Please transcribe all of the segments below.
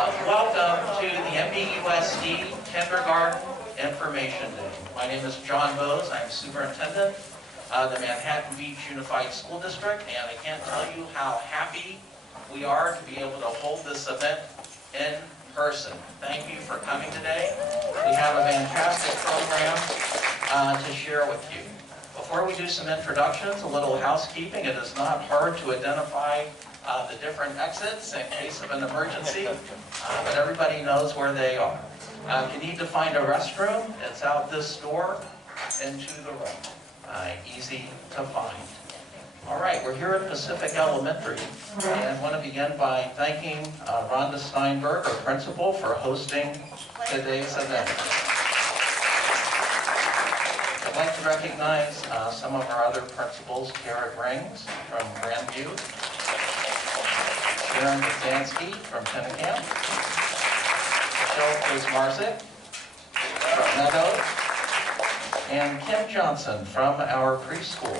Welcome to the MBUSD Kindergarten Information Day. My name is John Bose. I'm superintendent of the Manhattan Beach Unified School District, and I can't tell you how happy we are to be able to hold this event in person. Thank you for coming today. We have a fantastic program to share with you. Before we do some introductions, a little housekeeping. It is not hard to identify the different exits in case of an emergency, but everybody knows where they are. If you need to find a restroom, it's out this door into the room. Easy to find. All right, we're here at Pacific Elementary, and I want to begin by thanking Rhonda Steinberg, our principal, for hosting today's event. I'd like to recognize some of our other principals, Kara Rings from Grandview, Sharon Kazansky from Pennicamp, Michelle Kuzmarzik from Meadows, and Kim Johnson from our preschool.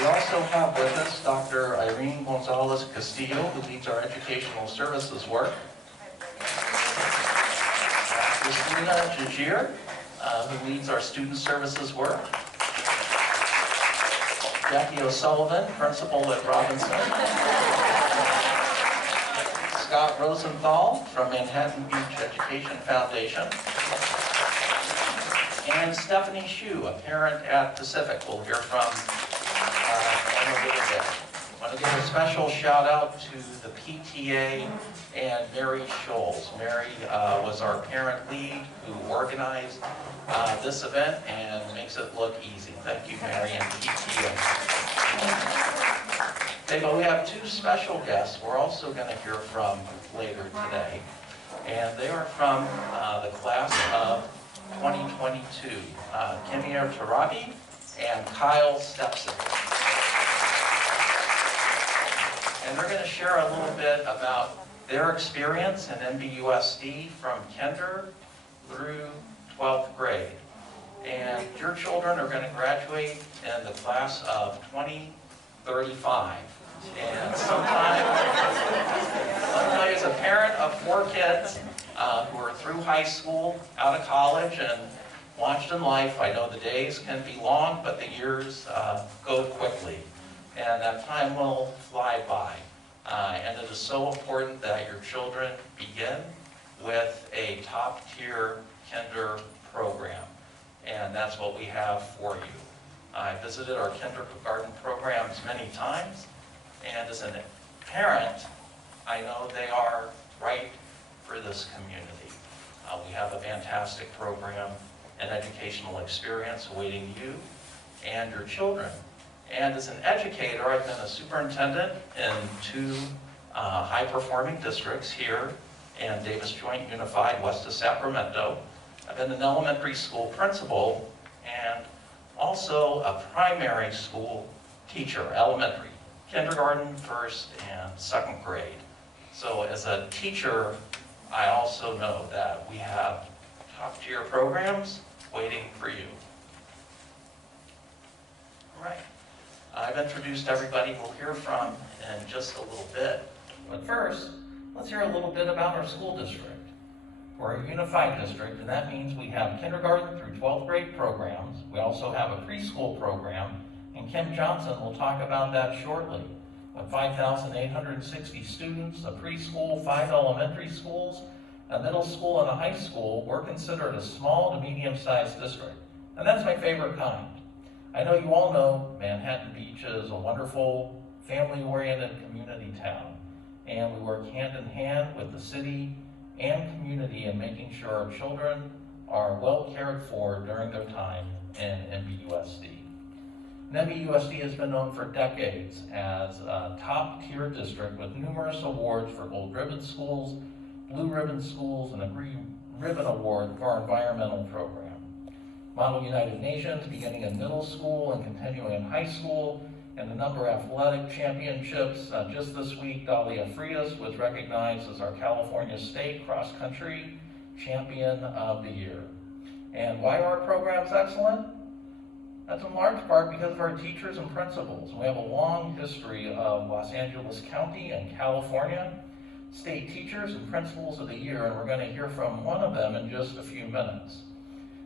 We also have with us Dr. Irene Gonzalez Castillo, who leads our educational services work. Christina Jajir, who leads our student services work. Jackie O'Sullivan, principal at Robinson. Scott Rosenthal from Manhattan Beach Education Foundation. And Stephanie Hsu, a parent at Pacific, we'll hear from in a little bit. I want to give a special shout out to the PTA and Mary Scholes. Mary was our parent lead who organized this event and makes it look easy. Thank you, Mary and PTA. Okay, but we have two special guests we're also going to hear from later today. And they are from the class of 2022, Kimia Tarabi and Kyle Stepson. And they're going to share a little bit about their experience in MBUSD from kinder through 12th grade. And your children are going to graduate in the class of 2035. And sometime as a parent of 4 kids who are through high school, out of college, and launched in life, I know the days can be long, but the years go quickly. And that time will fly by. And it is so important that your children begin with a top-tier kinder program. And that's what we have for you. I visited our kindergarten programs many times, and as a parent, I know they are right for this community. We have a fantastic program and educational experience awaiting you and your children. And as an educator, I've been a superintendent in 2 high-performing districts here in Davis Joint Unified west of Sacramento. I've been an elementary school principal and also a primary school teacher, elementary, kindergarten, 1st and 2nd grade. So as a teacher, I also know that we have top-tier programs waiting for you. All right. I've introduced everybody we'll hear from in just a little bit. But first, let's hear a little bit about our school district. We're a unified district, and that means we have kindergarten through 12th grade programs. We also have a preschool program, and Kim Johnson will talk about that shortly. With 5,860 students, a preschool, 5 elementary schools, a middle school, and a high school, we're considered a small to medium-sized district. And that's my favorite kind. I know you all know Manhattan Beach is a wonderful, family-oriented community town, and we work hand in hand with the city and community in making sure our children are well cared for during their time in MBUSD. And MBUSD has been known for decades as a top-tier district with numerous awards for Gold Ribbon schools, Blue Ribbon schools, and a Green Ribbon Award for our environmental program. Model United Nations, beginning in middle school and continuing in high school, and a number of athletic championships. Just this week, Dahlia Frias was recognized as our California State Cross Country Champion of the Year. And why are our programs excellent? That's in large part because of our teachers and principals. We have a long history of Los Angeles County and California State Teachers and Principals of the Year, and we're going to hear from one of them in just a few minutes.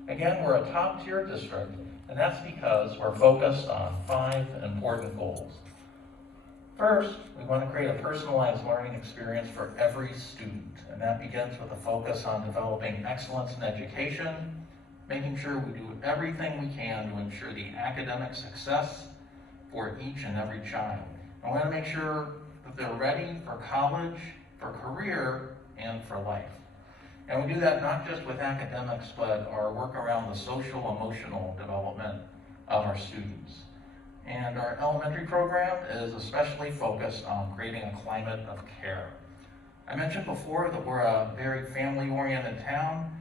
Again, we're a top-tier district, and that's because we're focused on 5 important goals. First, we want to create a personalized learning experience for every student, and that begins with a focus on developing excellence in education, making sure we do everything we can to ensure the academic success for each and every child. I want to make sure that they're ready for college, for career, and for life. And we do that not just with academics, but our work around the social, emotional development of our students. And our elementary program is especially focused on creating a climate of care. I mentioned before that we're a very family-oriented town,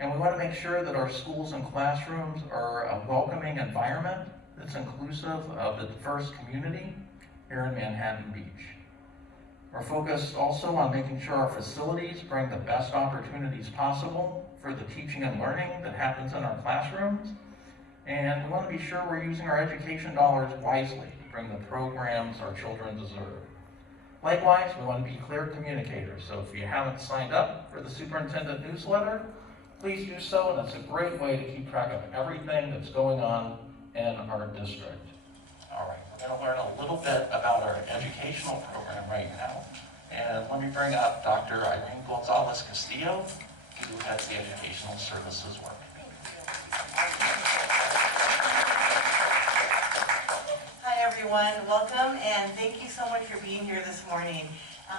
and we want to make sure that our schools and classrooms are a welcoming environment that's inclusive of the diverse community here in Manhattan Beach. We're focused also on making sure our facilities bring the best opportunities possible for the teaching and learning that happens in our classrooms. And we want to be sure we're using our education dollars wisely to bring the programs our children deserve. Likewise, we want to be clear communicators. So if you haven't signed up for the superintendent newsletter, please do so, and it's a great way to keep track of everything that's going on in our district. All right, we're going to learn a little bit about our educational program right now. And let me bring up Dr. Irene Gonzalez Castillo, who heads the Educational Services work. Hi everyone, welcome and thank you so much for being here this morning.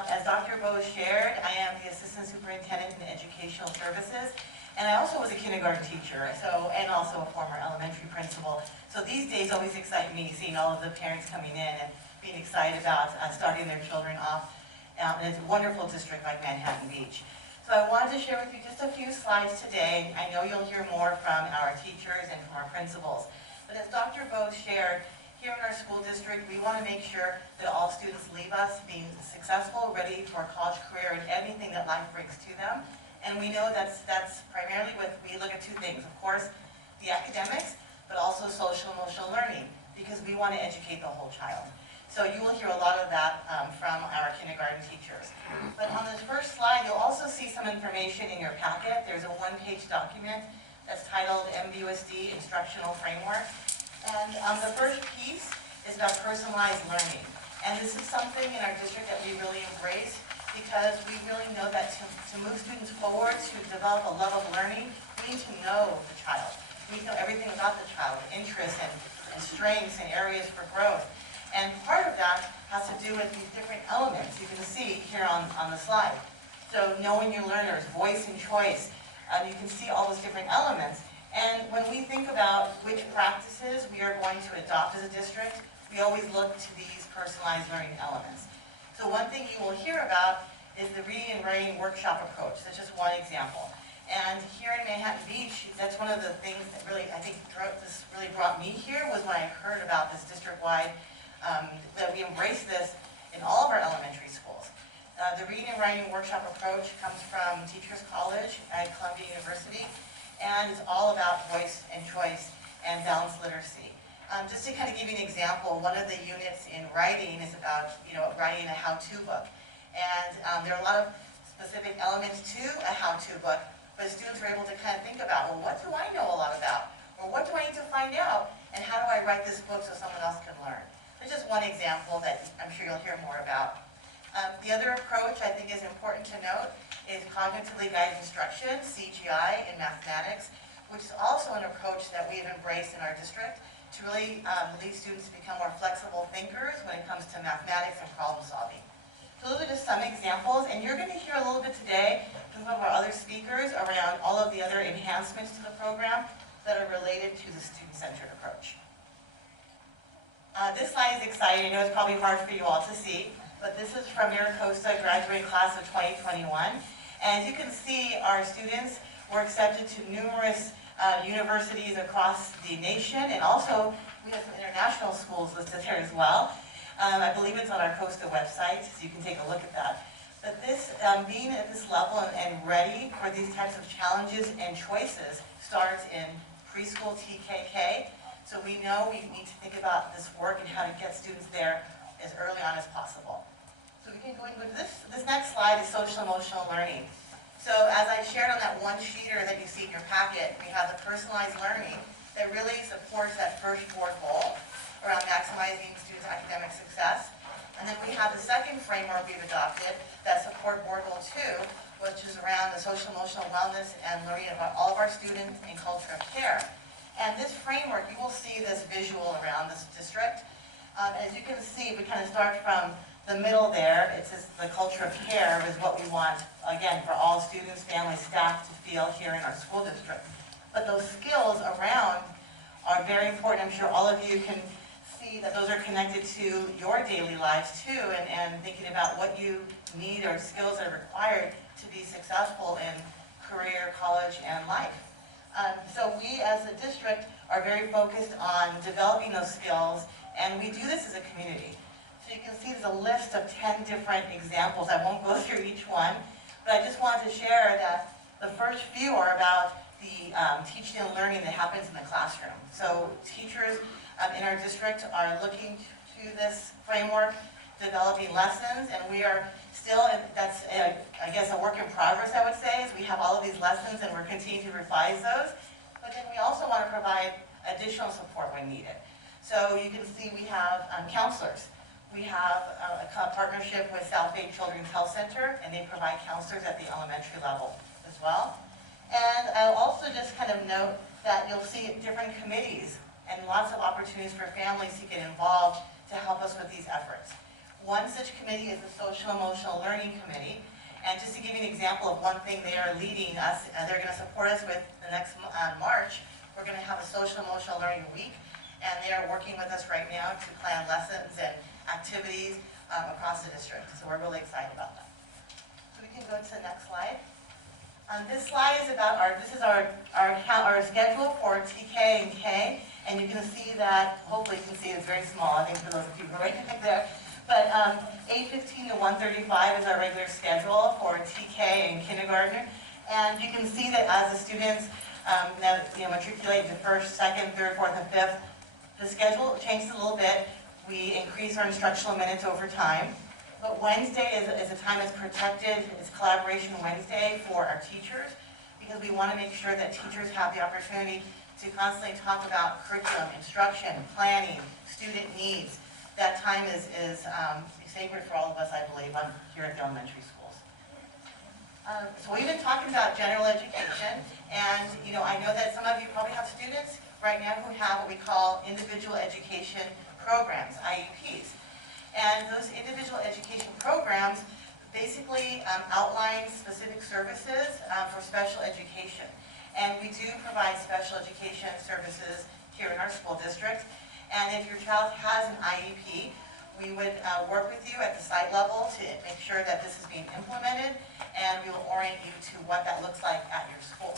As Dr. Bowe shared, I am the Assistant Superintendent in Educational Services, and I also was a kindergarten teacher, and also a former elementary principal. So these days always excite me seeing all of the parents coming in and being excited about starting their children off in a wonderful district like Manhattan Beach. So I wanted to share with you just a few slides today. I know you'll hear more from our teachers and from our principals. But as Dr. Bowe shared, here in our school district, we want to make sure that all students leave us being successful, ready for a college career and anything that life brings to them. And we know that's primarily we look at 2 things. Of course, the academics, but also social emotional learning, because we want to educate the whole child. So you will hear a lot of that from our kindergarten teachers. But on this first slide, you'll also see some information in your packet. There's a 1-page document that's titled MBUSD Instructional Framework. And the first piece is about personalized learning. And this is something in our district that we really embrace because we really know that to move students forward, to develop a love of learning, we need to know the child. We need to know everything about the child, interests and strengths and areas for growth. And part of that has to do with these different elements you can see here on the slide. So knowing your learners, voice and choice, you can see all those different elements. And when we think about which practices we are going to adopt as a district, we always look to these personalized learning elements. So one thing you will hear about is the reading and writing workshop approach. That's just one example. And here in Manhattan Beach, that's one of the things that really, I think, really brought me here was when I heard about this district-wide, that we embrace this in all of our elementary schools. The reading and writing workshop approach comes from Teachers College at Columbia University. And it's all about voice and choice and balanced literacy. Just to kind of give you an example, one of the units in writing is about, writing a how-to book. And there are a lot of specific elements to a how-to book, but students are able to kind of think about, well, what do I know a lot about? Or what do I need to find out? And how do I write this book so someone else can learn? There's just one example that I'm sure you'll hear more about. The other approach I think is important to note is cognitively guided instruction, CGI, in mathematics, which is also an approach that we have embraced in our district to really lead students to become more flexible thinkers when it comes to mathematics and problem solving. So those are just some examples, and you're going to hear a little bit today from some of our other speakers around all of the other enhancements to the program that are related to the student-centered approach. This slide is exciting. I know it's probably hard for you all to see, but this is from MiraCosta graduating class of 2021. And as you can see, our students were accepted to numerous universities across the nation, and also we have some international schools listed there as well. I believe it's on our COSTA website, so you can take a look at that. But this, being at this level and ready for these types of challenges and choices starts in preschool TKK. So we know we need to think about this work and how to get students there as early on as possible. So we can go into this next slide is social emotional learning. So as I shared on that one sheeter that you see in your packet, we have the personalized learning that really supports that first board goal around maximizing students' academic success. And then we have the second framework we've adopted that support board goal 2, which is around the social emotional wellness and learning about all of our students and culture of care. And this framework, you will see this visual around this district. As you can see, we kind of start from the middle there. It says the culture of care is what we want, again, for all students, families, staff to feel here in our school district. But those skills around are very important. I'm sure all of you can see that those are connected to your daily lives too, and thinking about what you need or skills that are required to be successful in career, college, and life. So we as a district are very focused on developing those skills, and we do this as a community. So you can see there's a list of 10 different examples. I won't go through each one, but I just wanted to share that the first few are about the teaching and learning that happens in the classroom. So teachers in our district are looking to this framework, developing lessons, and we are still, that's I guess a work in progress, I would say, is we have all of these lessons and we're continuing to revise those, but then we also want to provide additional support when needed. So you can see we have counselors. We have a partnership with South Bay Children's Health Center, and they provide counselors at the elementary level as well. And I'll also just kind of note that you'll see different committees and lots of opportunities for families to get involved to help us with these efforts. One such committee is the Social Emotional Learning Committee. And just to give you an example of one thing they are leading us, they're going to support us with the next March, we're going to have a Social Emotional Learning Week. And they are working with us right now to plan lessons and activities across the district. So we're really excited about that. So we can go to the next slide. This slide is about this is our schedule for TK and K. And you can see that, hopefully you can see it's very small, I think for those of you who are right there. But 8:15 to 1:35 is our regular schedule for TK and kindergarten. And you can see that as the students matriculate to first, second, third, fourth, and fifth, the schedule changes a little bit. We increase our instructional minutes over time. But Wednesday is a time that's protected. It's Collaboration Wednesday for our teachers, because we want to make sure that teachers have the opportunity to constantly talk about curriculum, instruction, planning, student needs. That time is sacred for all of us, I believe, here at the elementary schools. So we've been talking about general education, and I know that some of you probably have students right now who have what we call individual education programs, IEPs. And those individual education programs basically outline specific services for special education. And we do provide special education services here in our school district. And if your child has an IEP, we would work with you at the site level to make sure that this is being implemented, and we will orient you to what that looks like at your school.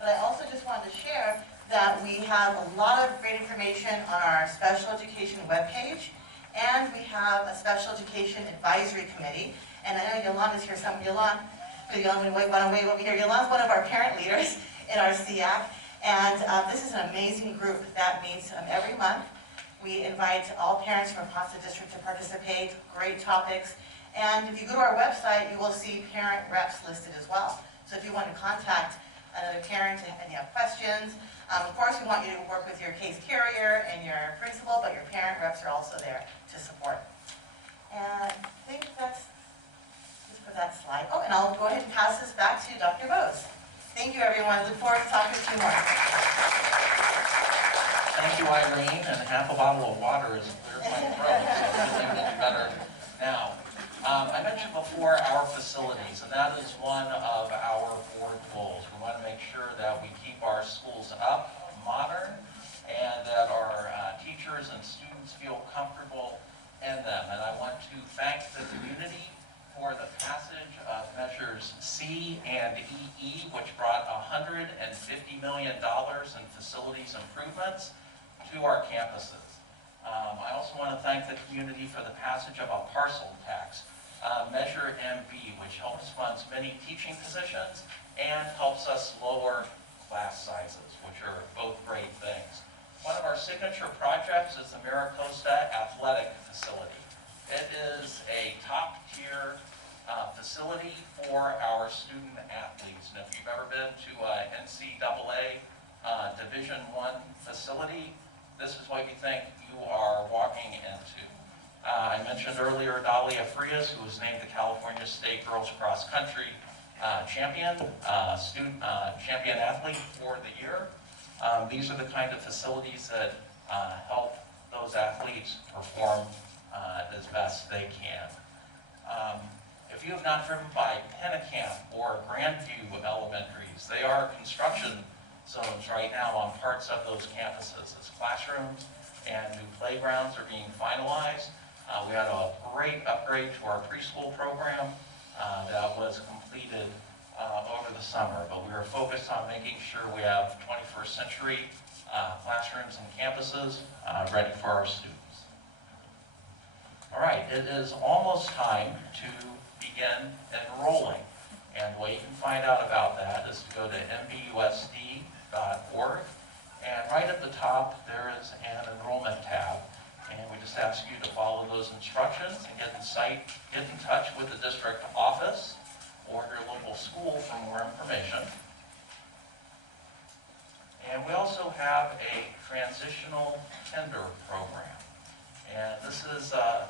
But I also just wanted to share that we have a lot of great information on our special education webpage, and we have a special education advisory committee. And I know Yolanda's here. Yolanda, wait over here. Yolanda's one of our parent leaders in our SEAC, and this is an amazing group that meets every month. We invite all parents from across the district to participate, great topics, and if you go to our website, you will see parent reps listed as well. So if you want to contact another parent and you have questions, of course we want you to work with your case carrier and your principal, but your parent reps are also there to support. And I think that's just for that slide. Oh, and I'll go ahead and pass this back to Dr. Bose. Thank you, everyone. Look forward to talking to you more. Thank you, Irene, and half a bottle of water has cleared my throat, so everything will be better now. I mentioned before our facilities, and that is one of our board goals. We want to make sure that we keep our schools up, modern, and that our teachers and students feel comfortable in them. And I want to thank the community for the passage of measures C and EE, which brought $150 million in facilities improvements to our campuses. I also want to thank the community for the passage of a parcel tax, Measure MB, which helps fund many teaching positions and helps us lower class sizes, which are both great things. One of our signature projects is the Maricosta Athletic Facility. It is a top-tier facility for our student athletes. And if you've ever been to NCAA Division I facility, this is what you think you are walking into. I mentioned earlier Dahlia Frias, who was named the California State Girls Cross Country champion athlete for the year. These are the kind of facilities that help those athletes perform as best they can. If you have not driven by Pennicamp or Grandview Elementaries, they are construction zones right now on parts of those campuses. As classrooms and new playgrounds are being finalized. We had a great upgrade to our preschool program that was completed over the summer, but we were focused on making sure we have 21st century classrooms and campuses ready for our students. All right, it is almost time to begin enrolling, and the way you can find out about that is to go to mbusd.org, and right at the top there is an enrollment tab, and we just ask you to follow those instructions and get in touch with the district office or your local school for more information. And we also have a transitional tender program. And this is a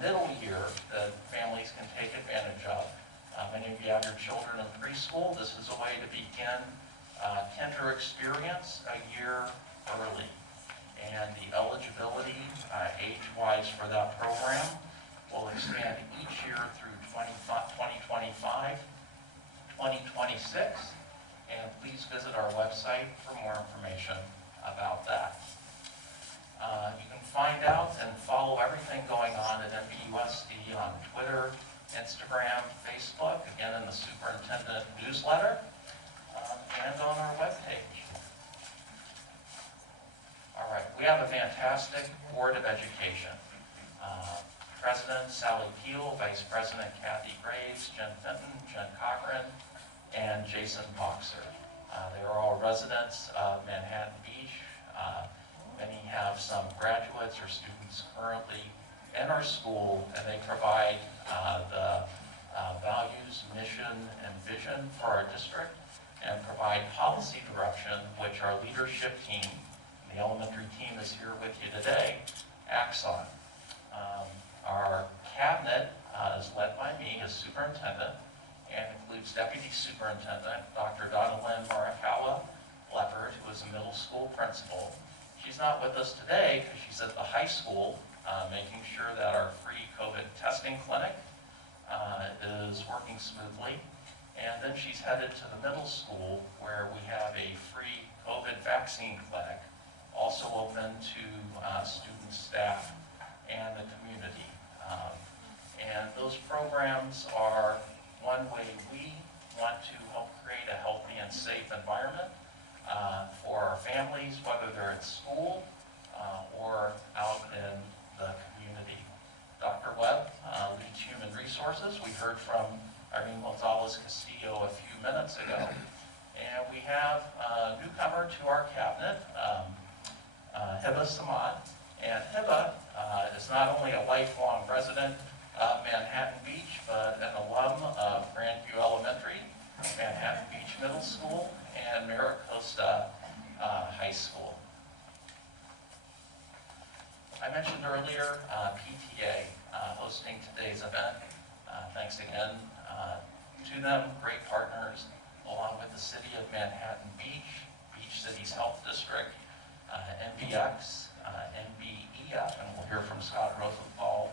middle year that families can take advantage of. Many of you have your children in preschool. This is a way to begin tender experience a year early. And the eligibility age-wise for that program will expand each year through 2025, 2026, and please visit our website for more information about that. You can find out and follow everything going on at MBUSD on Twitter, Instagram, Facebook, again in the superintendent newsletter, and on our webpage. All right, we have a fantastic Board of Education. President Sally Peel, Vice President Kathy Graves, Jen Fenton, Jen Cochran, and Jason Boxer. They are all residents of Manhattan Beach. Many have some graduates or students currently in our school, and they provide the values, mission, and vision for our district, and provide policy direction, which our leadership team, the elementary team is here with you today, acts on. Our cabinet is led by me as superintendent and includes Deputy Superintendent Dr. Donalyn Morikawa Leopard, who is a middle school principal. She's not with us today because she's at the high school making sure that our free COVID testing clinic is working smoothly. And then she's headed to the middle school where we have a free COVID vaccine clinic, also open to student staff and the community. And those programs are one way we want to help create a healthy and safe environment for our families, whether they're at school or out in the community. Dr. Webb leads Human Resources. We heard from Irene Gonzalez Castillo a few minutes ago. And we have a newcomer to our cabinet, Hiba Samad. And Hiba is not only a lifelong resident of Manhattan Beach, but an alum of Grandview Elementary, Manhattan Beach Middle School, and Maricosta High School. I mentioned earlier PTA hosting today's event. Thanks again to them, great partners, along with the City of Manhattan Beach, Beach Cities Health District, NBX, NBEF, and we'll hear from Scott Rosenthal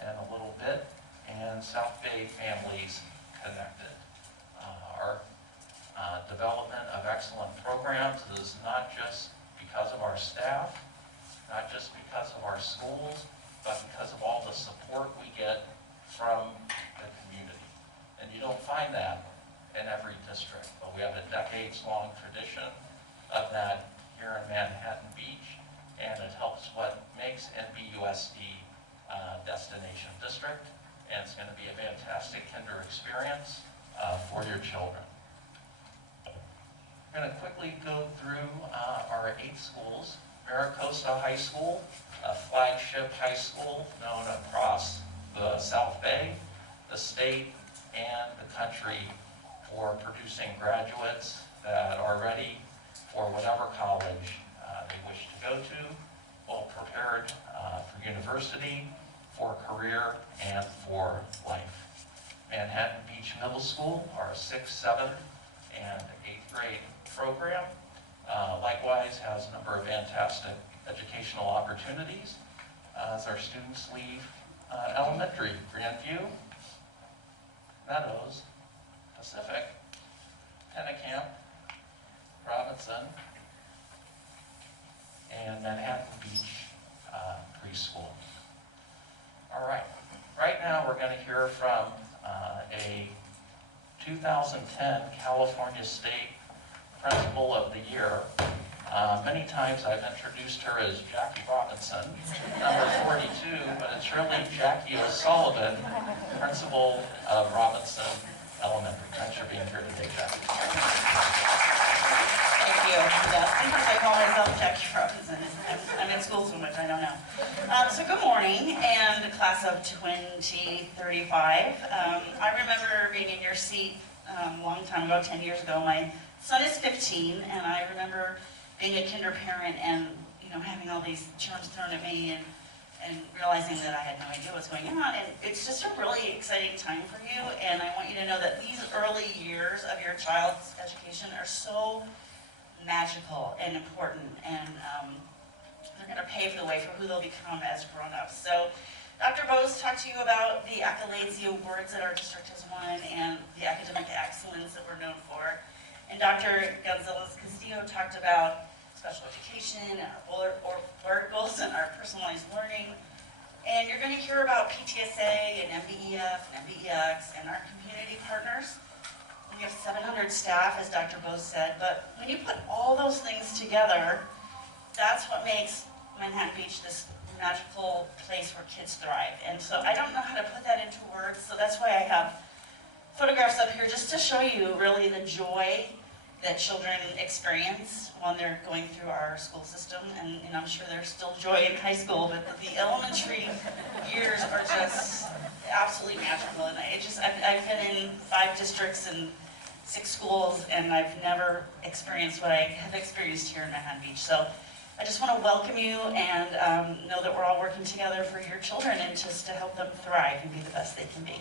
in a little bit, and South Bay Families Connected. Our development of excellent programs is not just because of our staff, not just because of our schools, but because of all the support we get from the community. And you don't find that in every district, but we have a decades-long tradition of that here in Manhattan Beach, and it helps what makes NBUSD destination district, and it's going to be a fantastic kinder experience for your children. I'm going to quickly go through our 8 schools. Maricosta High School, a flagship high school known across the South Bay, the state, and the country for producing graduates that are ready for whatever college they wish to go to, well prepared for university, for career, and for life. Manhattan Beach Middle School, our 6th, 7th, and 8th grade program, likewise has a number of fantastic educational opportunities as our students leave elementary, Grandview, Meadows, Pacific, Pennicamp, Robinson, and Manhattan Beach Preschool. All right, right now we're going to hear from a 2010 California State Principal of the Year. Many times I've introduced her as Jackie Robinson, number 42, but it's really Jackie O'Sullivan, Principal of Robinson Elementary. Thanks for being here today, Jackie. Thank you. Yeah, sometimes I call myself Jackie Robinson. I'm in school so much, I don't know. So good morning, and class of 2035. I remember being in your seat a long time ago, 10 years ago. My son is 15, and I remember being a kinder parent and having all these germs thrown at me and realizing that I had no idea what's going on. And it's just a really exciting time for you, and I want you to know that these early years of your child's education are so magical and important, and they're going to pave the way for who they'll become as grown-ups. So Dr. Bose talked to you about the accolades, the awards that our district has won, and the academic excellence that we're known for. And Dr. Gonzalez Castillo talked about special education, our word goals, and our personalized learning. And you're going to hear about PTSA and MBEF and MBEX and our community partners. We have 700 staff, as Dr. Bose said, but when you put all those things together, that's what makes Manhattan Beach this magical place where kids thrive. And so I don't know how to put that into words, so that's why I have photographs up here just to show you really the joy that children experience when they're going through our school system. And I'm sure there's still joy in high school, but the elementary years are just absolutely magical. And I've been in 5 districts and 6 schools, and I've never experienced what I have experienced here in Manhattan Beach. So I just want to welcome you and know that we're all working together for your children and just to help them thrive and be the best they can be.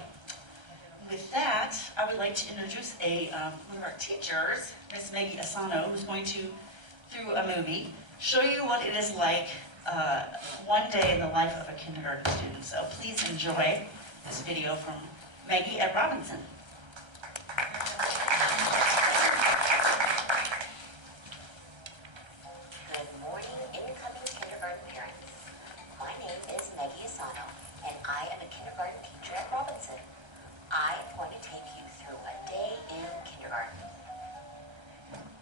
With that, I would like to introduce one of our teachers, Miss Maggie Asano, who's going to, through a movie, show you what it is like one day in the life of a kindergarten student. So please enjoy this video from Maggie at Robinson. Good morning, incoming kindergarten parents. My name is Maggie Asano, and I am a kindergarten teacher at Robinson. I am going to take you through a day in kindergarten.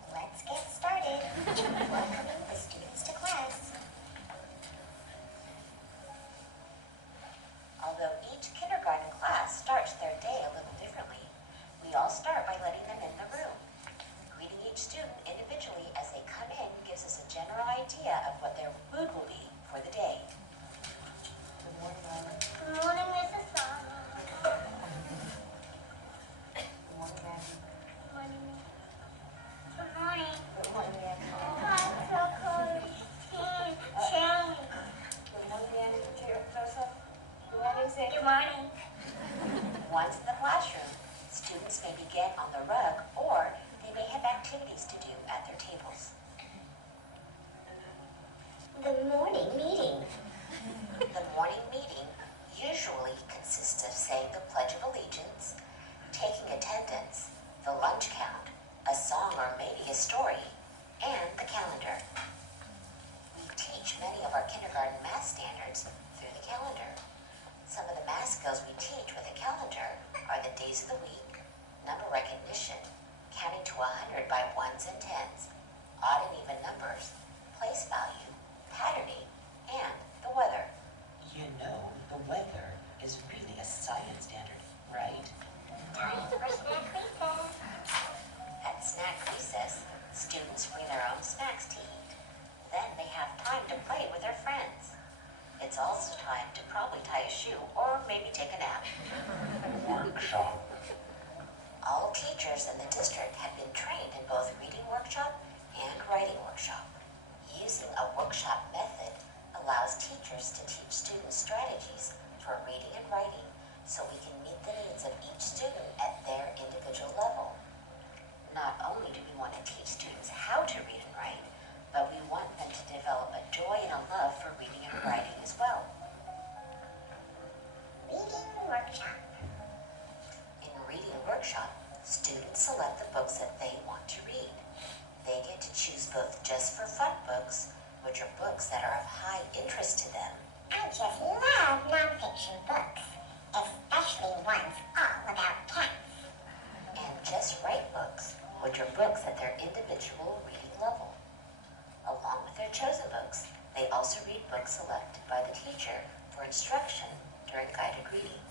Let's get started. Welcoming the students to class. Although each kindergarten class starts their day a little differently, we all start by letting them in the room. Greeting each student individually as they come in gives us a general idea of what their mood will be for the day. Good morning, Mama. Good morning, Mrs. Sano. Good morning, Maggie. Good morning. Good morning. Good morning, Maggie. I'm so cold. Tell me. Good morning, Maggie. Joseph. Good morning, Zach. Good morning. Once in the classroom, students may begin on the rug or they may have activities to do at their tables. The morning meeting. The morning meeting usually consists of saying the Pledge of Allegiance, taking attendance, the lunch count, a song or maybe a story, and the calendar. We teach many of our kindergarten math standards through the calendar. Some of the math skills we teach with a calendar are the days of the week, number recognition, counting to 100 by ones and tens, odd and even numbers, place value, patterning, and the weather. You know, the weather is really a science standard, right? Time for snack recess. At snack recess, students bring their own snacks to eat. Then they have time to play with their friends. It's also time to probably tie a shoe or maybe take a nap. Workshop. All teachers in the district have been trained in both reading workshop and writing workshop. Using a workshop method allows teachers to teach students strategies for reading and writing so we can meet the needs of each student at their individual level. Not only do we want to teach students how to read and write, but we want them to develop a joy and a love for reading and writing as well. Reading workshop. In reading workshop, students select the books that they want to read. They get to choose both just for fun books, which are books that are of high interest to them, I just love nonfiction books, especially ones all about cats. and just right books, which are books at their individual reading level. Along with their chosen books, they also read books selected by the teacher for instruction during guided reading.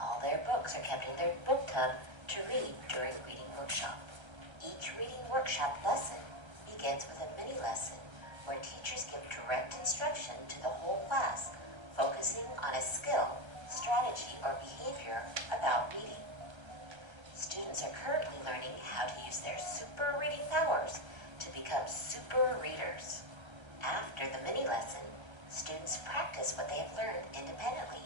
All their books are kept in their book tub to read during reading workshop. Each reading workshop lesson begins with a mini lesson where teachers give direct instruction to the whole class, focusing on a skill, strategy, or behavior about reading. Students are currently learning how to use their super reading powers to become super readers. After the mini lesson, students practice what they have learned independently.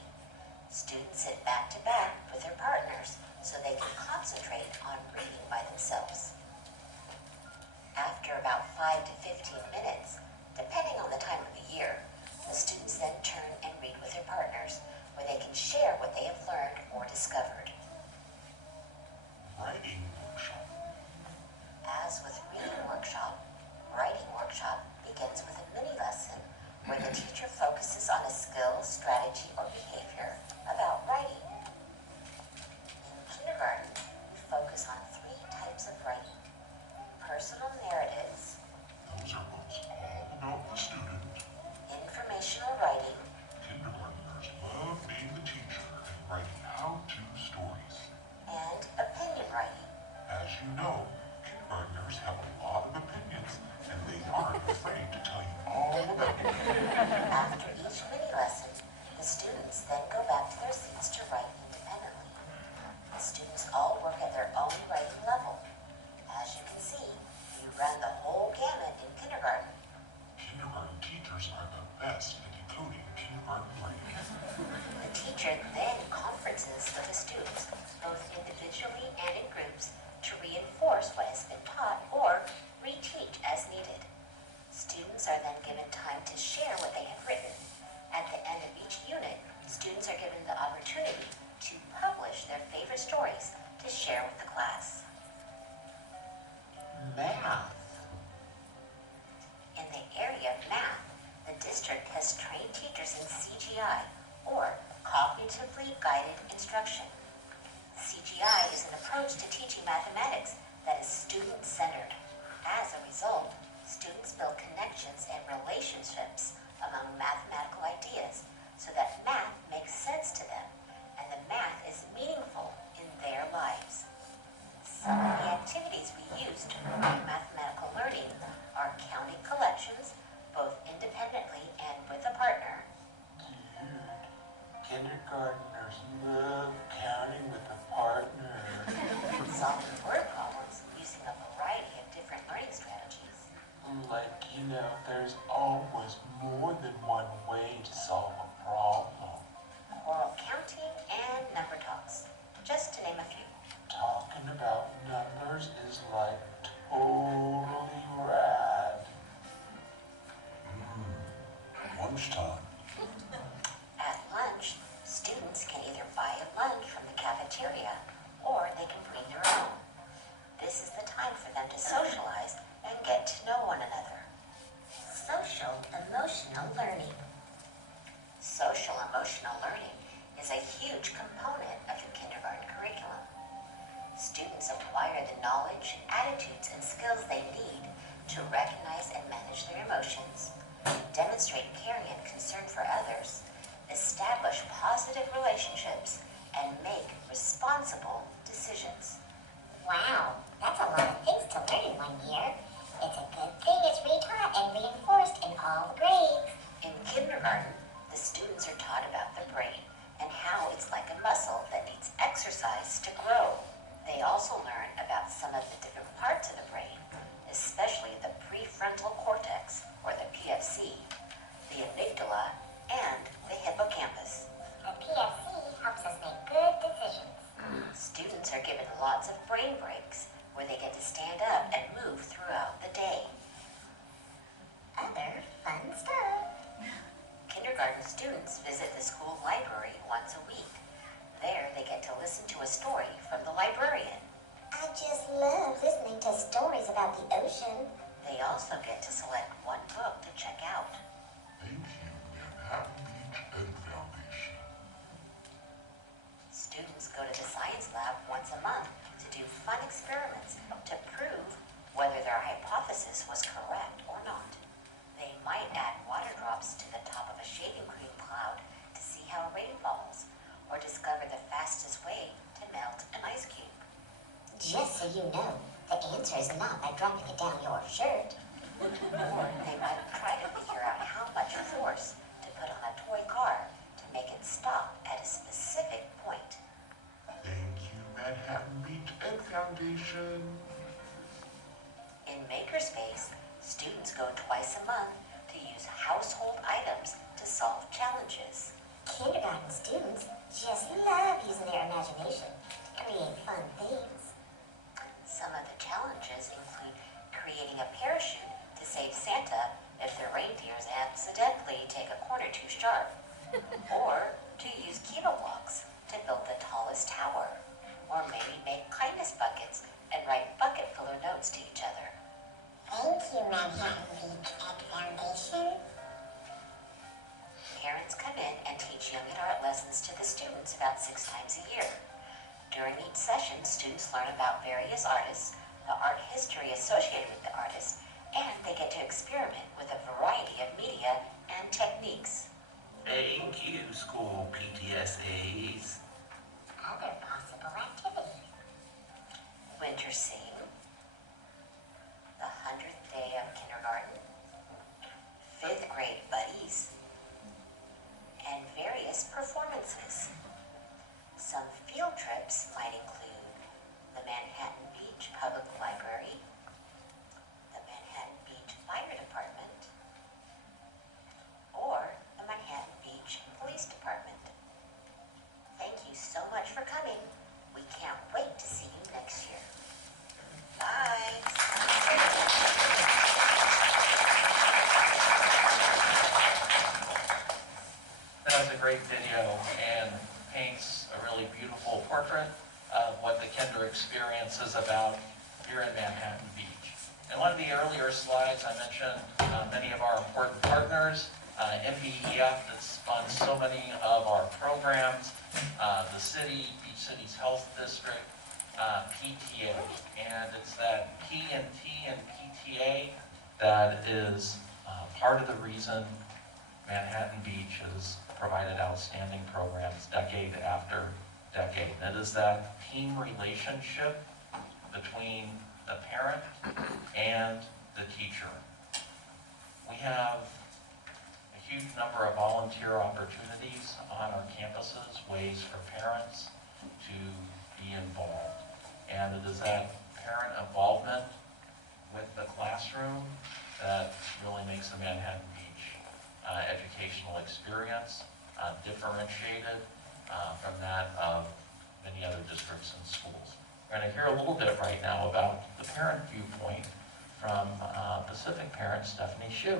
Students sit back to back with their partners so they can concentrate on reading by themselves. After about 5 to 15 minutes, depending on the time of the year, the students then turn and read with their partners where they can share what they have learned or discovered. Writing workshop. As with reading workshop, writing workshop begins with a mini lesson where the teacher focuses on a skill, strategy, or behavior about writing. In kindergarten, we focus on 3 types of writing: personal narratives, Those are books all about the student. informational writing, Kindergartners love being the teacher and writing how-to stories. and opinion writing. As you know, kindergartners have a lot of opinions, and they aren't afraid to tell you all about it. After each mini lesson, the students then go back to their seats to write independently. The students all work at their own writing level. As you can see, we run the whole gamut in kindergarten. Kindergarten teachers are the best at decoding kindergarten writing. The teacher then conferences with the students, both individually and in groups, to reinforce what has been taught or reteach as needed. Students are then given time to share what they have written. At the end of each unit, students are given the opportunity to publish their favorite stories to share with the class. Math. In the area of math, the district has trained teachers in CGI, or Cognitively Guided Instruction. CGI is an approach to teaching mathematics that is student-centered. As a result, students build connections and relationships among mathematical ideas so that math makes sense to them and the math is meaningful in their lives. Some of the activities we use to promote mathematical learning are counting collections, both independently and with a partner, Dude, kindergartners love counting with a partner. solving word problems using a variety of different learning strategies, Like, there's always more than one way to solve a problem. oral counting, and number talks, just to name a few. Talking about numbers is like totally rad. Lunchtime. At lunch, students can either buy a lunch from the cafeteria or they can bring their own. This is the time for them to socialize and get to know one another. Social emotional learning. Social emotional learning is a huge component of the kindergarten curriculum. Students acquire the knowledge, attitudes, and skills they need to recognize and manage their emotions, demonstrate caring and concern for others, establish positive relationships, and make responsible decisions. Wow, that's a lot of things to learn in 1 year. It's a good thing it's retaught and reinforced in all the grades. In kindergarten, the students are taught about the brain and how it's like a muscle that needs exercise to grow. They also Just so you know, the answer is not by dropping it down your shirt. Or they might try to figure out how much force to put on a toy car to make it stop at a specific point. Thank you, Manhattan Beach Ed Foundation. In Makerspace, students go twice a month to use household items to solve challenges. Kindergarten students just love using their imagination to create fun things. Some of the challenges include creating a parachute to save Santa if the reindeers accidentally take a corner too sharp, or to use Kiva blocks to build the tallest tower, or maybe make kindness buckets and write bucket filler notes to each other. Thank you, Manhattan Beach Ed Foundation. Parents come in and teach young at art lessons to the students about 6 times a year. During each session, students learn about various artists, the art history associated with the artist, and they get to experiment with a variety of media and techniques. Thank you, school PTSAs. Other possible activities. Winter Sing, the 100th day of kindergarten, 5th grade buddies, and various performances. Some field trips might include the Manhattan Beach Public Library, the Manhattan Beach Fire Department, or the Manhattan Beach Police Department. Thank you so much for coming. We can't wait to see you next year. Bye. That was a great video and paints a really beautiful portrait of what the Kinder experience is about here in Manhattan Beach. In one of the earlier slides, I mentioned many of our important partners, MBEF that funds so many of our programs, the city, Beach City's Health District, PTA, and it's that P&T and PTA that is part of the reason Manhattan Beach has provided outstanding programs decade after decade. It is that team relationship between the parent and the teacher. We have a huge number of volunteer opportunities on our campuses, ways for parents to be involved. And it is that parent involvement with the classroom that really makes the Manhattan Beach educational experience differentiated from that of many other districts and schools. We're going to hear a little bit right now about the parent viewpoint from Pacific parent Stephanie Hsu.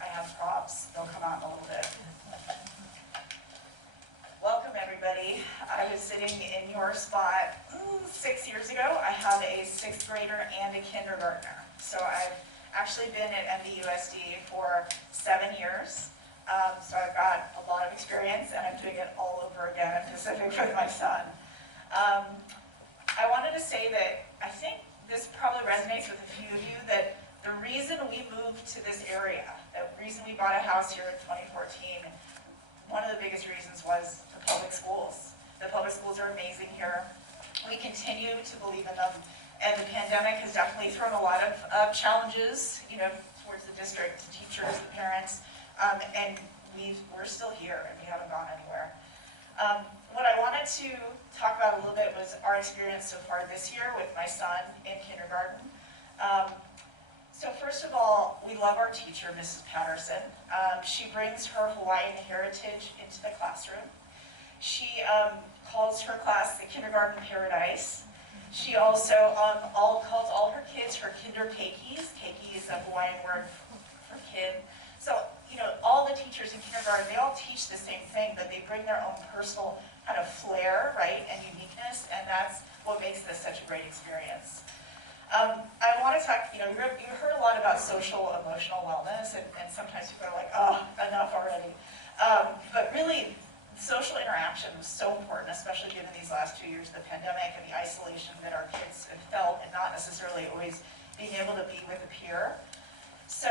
I have props, they'll come out in a little bit. Welcome everybody. I was sitting in your spot 6 years ago. I have a 6th grader and a kindergartner. So I've actually been at MBUSD for 7 years. So I've got a lot of experience and I'm doing it all over again at Pacific with my son. I wanted to say that I think this probably resonates with a few of you, that the reason we moved to this area, the reason we bought a house here in 2014, one of the biggest reasons was the public schools. The public schools are amazing here. We continue to believe in them, and the pandemic has definitely thrown a lot of challenges, towards the district, the teachers, the parents, and we're still here and we haven't gone anywhere. What I wanted to talk about a little bit was our experience so far this year with my son in kindergarten. So first of all, we love our teacher, Mrs. Patterson. She brings her Hawaiian heritage into the classroom. She calls her class the Kindergarten Paradise. She also calls all her kids her kinder keikis. Keiki is a Hawaiian word for kid. So, all the teachers in kindergarten, they all teach the same thing, but they bring their own personal kind of flair, right, and uniqueness, and that's what makes this such a great experience. I want to talk, you heard a lot about social emotional wellness, and sometimes people are like, oh, enough already. But really, social interaction was so important, especially given these last 2 years of the pandemic and the isolation that our kids have felt, and not necessarily always being able to be with a peer. So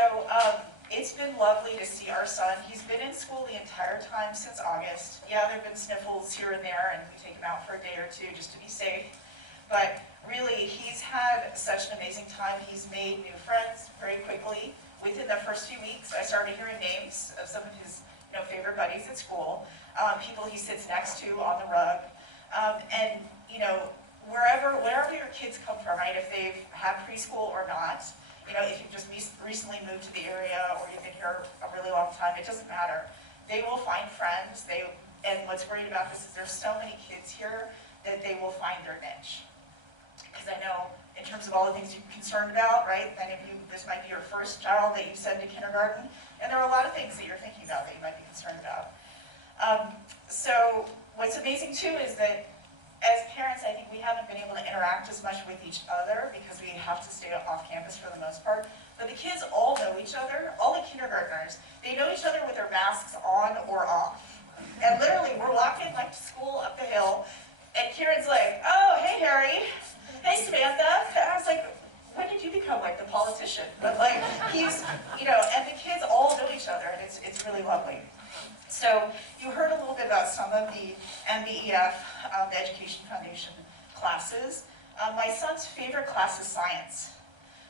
it's been lovely to see our son. He's been in school the entire time since August. Yeah, there have been sniffles here and there, and we take him out for a day or two just to be safe. But really, he's had such an amazing time. He's made new friends very quickly. Within the first few weeks, I started hearing names of some of his favorite buddies at school, people he sits next to on the rug. And, wherever your kids come from, right, if they've had preschool or not, if you've just recently moved to the area or you've been here a really long time, it doesn't matter. They will find friends. And what's great about this is there's so many kids here that they will find their niche. Because I know in terms of all the things you're concerned about, right, many of you, this might be your first child that you send to kindergarten, and there are a lot of things that you're thinking about that you might be concerned about. So what's amazing too is that as parents, I think we haven't been able to interact as much with each other because we have to stay off campus for the most part. But the kids all know each other, all the kindergartners, they know each other with their masks on or off. And literally, we're walking like to school up the hill, and Kieran's like, "Oh, hey Harry, hey Samantha." And I was like, when did you become like the politician? But like, he's, and the kids all know each other, and it's really lovely. So you heard a little bit about some of the NBEF, the Education Foundation classes. My son's favorite class is science.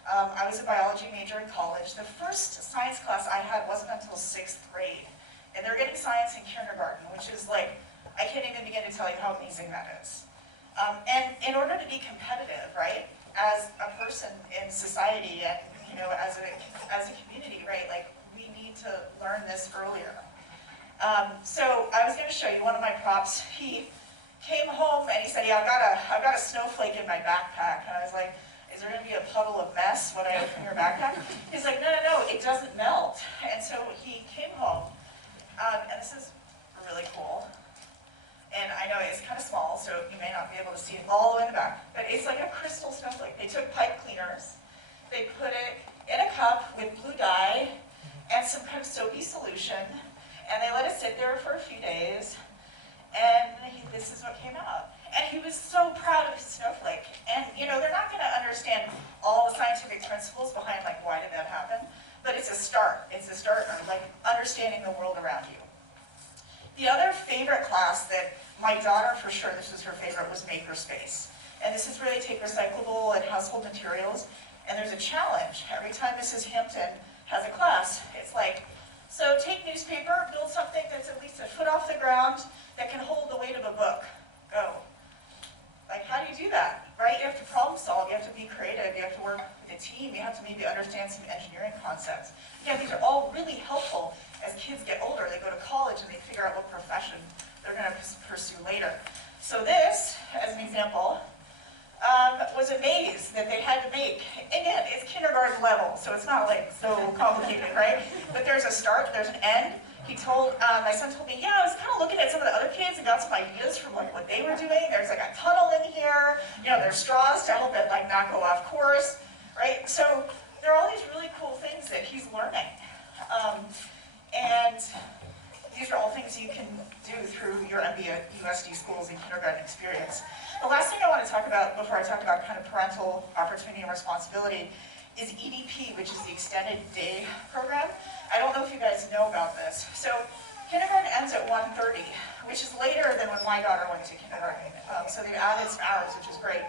I was a biology major in college. The first science class I had wasn't until 6th grade. And they're getting science in kindergarten, which is like, I can't even begin to tell you how amazing that is. And in order to be competitive, right, as a person in society and, as a community, right, like, we need to learn this earlier. So I was going to show you one of my props. He came home and he said, "Yeah, I've got a snowflake in my backpack." And I was like, "Is there going to be a puddle of mess when I open your backpack?" He's like, No, it doesn't melt." And so he came home, and this is really cool. And I know it's kind of small, so you may not be able to see it all the way in the back, but it's like a crystal snowflake. They took pipe cleaners, they put it in a cup with blue dye and some kind of soapy solution, and they let it sit there for a few days, and this is what came out. And he was so proud of his snowflake. And, they're not going to understand all the scientific principles behind, like, why did that happen? But it's a start. It's a start on, like, understanding the world around you. The other favorite class that my daughter, for sure, this was her favorite, was Makerspace. And this is where they take recyclable and household materials, and there's a challenge. Every time Mrs. Hampton has a class, it's like, so take newspaper, build something that's at least a foot off the ground that can hold the weight of a book. Go. Like, how do you do that, right? You have to problem solve, you have to be creative, you have to work with a team, you have to maybe understand some engineering concepts. Again, these are all really helpful as kids get older. They go to college and they figure out what profession they're going to pursue later. So this, as an example, was a maze that they had to make. Again, it's kindergarten level, so it's not like so complicated, right? But there's a start, there's an end. My son told me, yeah, I was kind of looking at some of the other kids and got some ideas from like what they were doing. There's like a tunnel in here, there's straws to help it like not go off course, right? So there are all these really cool things that he's learning. And these are all things you can do through your MBUSD schools and kindergarten experience. The last thing I want to talk about before I talk about kind of parental opportunity and responsibility is EDP, which is the Extended Day Program. I don't know if you guys know about this. So kindergarten ends at 1:30, which is later than when my daughter went to kindergarten. So they've added some hours, which is great.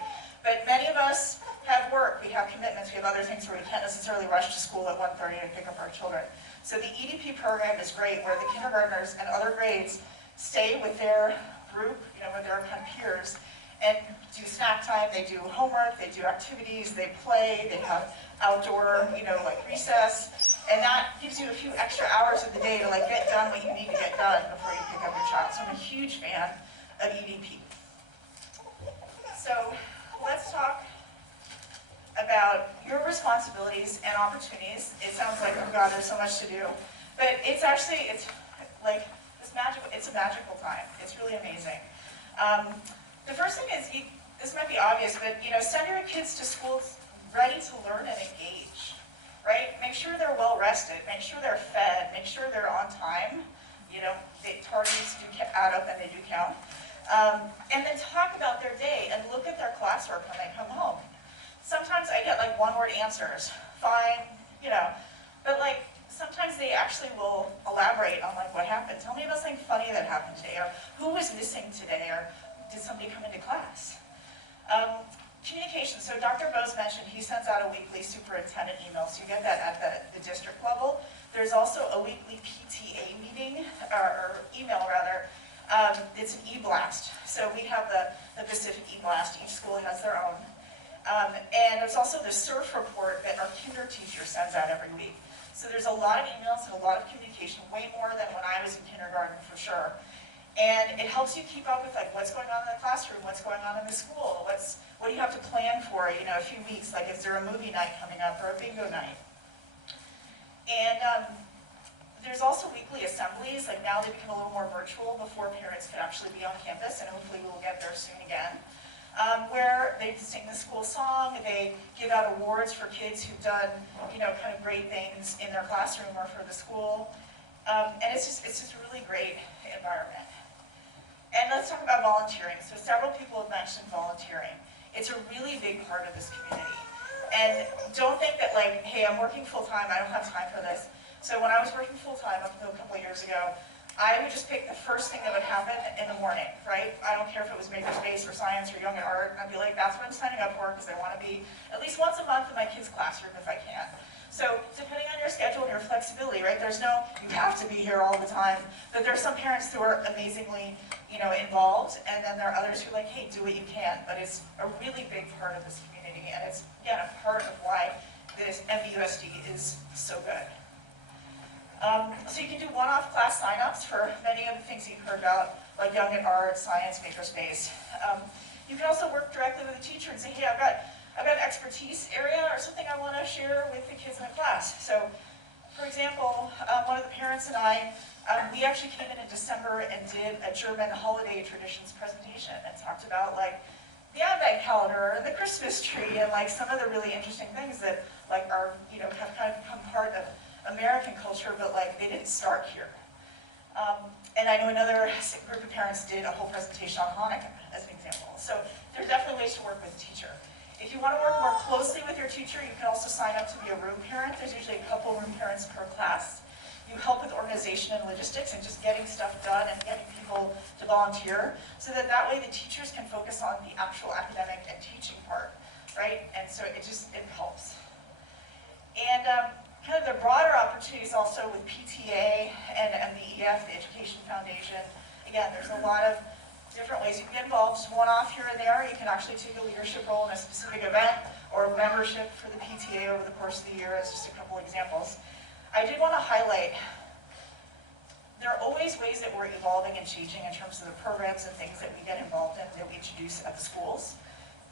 But many of us have work, we have commitments, we have other things where we can't necessarily rush to school at 1:30 to pick up our children. So the EDP program is great, where the kindergartners and other grades stay with their group, with their kind of peers, and do snack time, they do homework, they do activities, they play, they have outdoor, like recess, and that gives you a few extra hours of the day to like get done what you need to get done before you pick up your child. So I'm a huge fan of EDP. So let's talk about your responsibilities and opportunities. It sounds like, oh God, there's so much to do. But it's like it's a magical time. It's really amazing. The first thing is, this might be obvious, but send your kids to school ready to learn and engage, right? Make sure they're well rested, make sure they're fed, make sure they're on time. Tardies do add up and they do count. And then talk about their day and look at their classwork when they come home. Sometimes I get like one-word answers, fine, but like sometimes Tell me about something funny that happened today, or who was missing today, or did somebody come into class? Communication, so Dr. Bose mentioned he sends out a weekly superintendent email, so you get that at the district level. There's also a weekly PTA meeting, or email rather. It's an e-blast, so we have the Pacific e-blast, each school has their own. And there's also the SURF report that our kinder teacher sends out every week. So there's a lot of emails and a lot of communication, way more than when I was in kindergarten for sure. And it helps you keep up with like what's going on in the classroom, what's going on in the school, what do you have to plan for, you know, a few weeks, like is there a movie night coming up or a bingo night? And there's also weekly assemblies, like now they become a little more virtual. Before parents could actually be on campus, and hopefully we'll get there soon again, where they sing the school song, they give out awards for kids who've done, you know, kind of great things in their classroom or for the school. And it's just a really great environment. And let's talk about volunteering. So several people have mentioned volunteering. It's a really big part of this community. And don't think that like, hey, I'm working full-time, I don't have time for this. So when I was working full-time up until a couple of years ago, I would just pick the first thing that would happen in the morning, right? I don't care if it was Makerspace or Science or Young at Art. I'd be like, that's what I'm signing up for because I want to be at least once a month in my kids' classroom if I can. So depending on your schedule and your flexibility, right? There's no, you have to be here all the time. But there's some parents who are amazingly, you know, involved, and then there are others who are like, hey, do what you can. But it's a really big part of this community, and it's, again, a part of why this MVUSD is so good. So you can do one-off class signups for many of the things you've heard about, like Young at Art, Science, Makerspace. You can also work directly with a teacher and say, hey, I've got an expertise area or something I want to share with the kids in the class. So, for example, one of the parents and I, we actually came in December and did a German holiday traditions presentation and talked about like the Advent calendar and the Christmas tree and like some of the really interesting things that like are, you know, have kind of become part of American culture, but like they didn't start here. And I know another group of parents did a whole presentation on Hanukkah as an example. So there are definitely ways to work with a teacher. If you want to work more closely with your teacher, you can also sign up to be a room parent. There's usually a couple room parents per class. You help with organization and logistics and just getting stuff done and getting people to volunteer so that way the teachers can focus on the actual academic and teaching part, right? And so it helps. And kind of the broader opportunities also with PTA and MVEF, the Education Foundation. Again, there's a lot of different ways you can get involved. Just one-off here and there. You can actually take a leadership role in a specific event or membership for the PTA over the course of the year as just a couple examples. I did want to highlight, there are always ways that we're evolving and changing in terms of the programs and things that we get involved in that we introduce at the schools.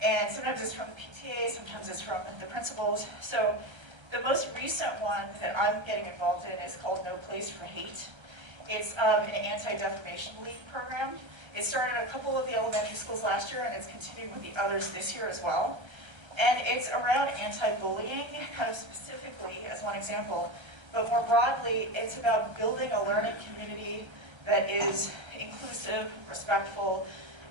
And sometimes it's from the PTA, sometimes it's from the principals. So the most recent one that I'm getting involved in is called No Place for Hate. It's an anti-defamation league program. It started at a couple of the elementary schools last year, and it's continuing with the others this year as well. And it's around anti-bullying, kind of specifically as one example. But more broadly, it's about building a learning community that is inclusive, respectful,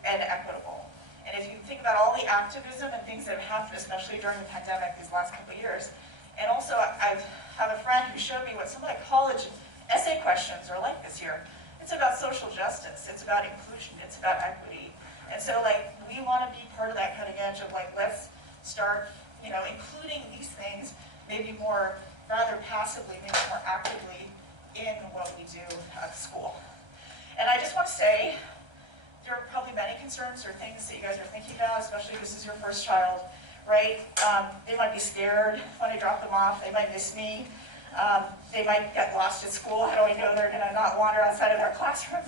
and equitable. And if you think about all the activism and things that have happened, especially during the pandemic these last couple of years, and also I have a friend who showed me what some of the college essay questions are like this year. It's about social justice, it's about inclusion, it's about equity. And so like, we want to be part of that cutting edge of like, let's start, you know, including these things, maybe more, rather passively, maybe more actively in what we do at school. And I just want to say, there are probably many concerns or things that you guys are thinking about, especially if this is your first child, right? They might be scared when I drop them off, they might miss me. They might get lost at school. How do I know they're going to not wander outside of their classroom?